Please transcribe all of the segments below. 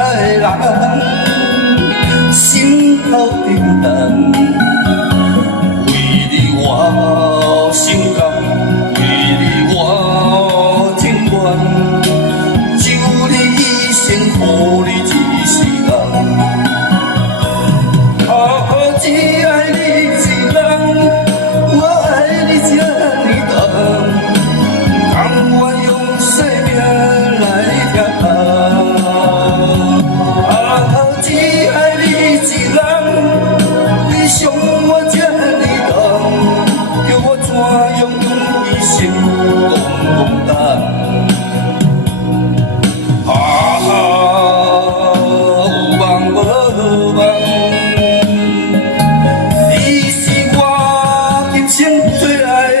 的人，心头沉重。为你我心甘，为你我情愿，就你一生，予你一世人。只爱你一人，我爱你这呢重，甘愿用生命来贴合。只爱你一人，你伤我这呢重，叫我怎样用一生孤单？有梦无梦。最爱的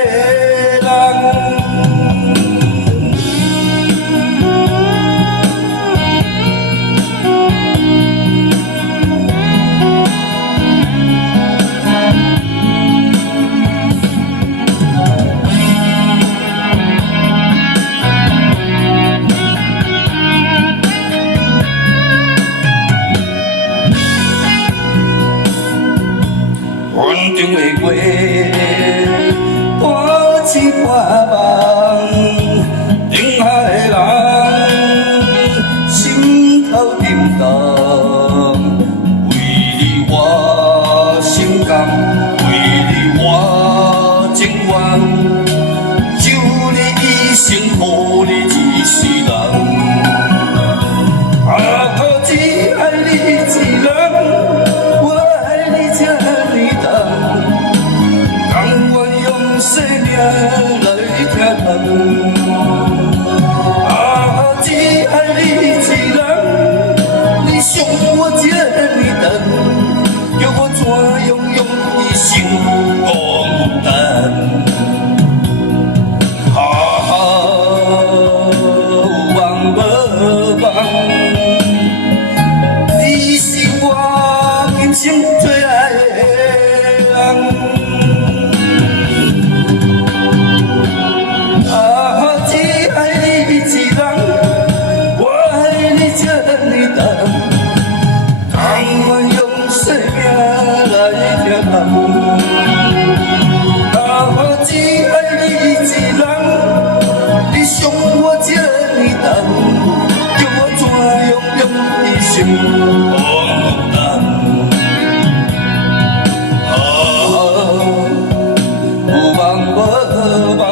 人，云中的月。半醒半梦，等下的人心头沉重。为你我心甘，为你我情愿，就你一生，予你一世人。只爱你一人，我爱你这呢重，甘愿用生命来贴合。只爱你一人，你伤我这呢重，叫我怎样用一生孤单？有梦无梦，你是我今生最爱的人。只爱你一人，你伤我这呢重，叫我怎样用一生孤单？有梦无梦。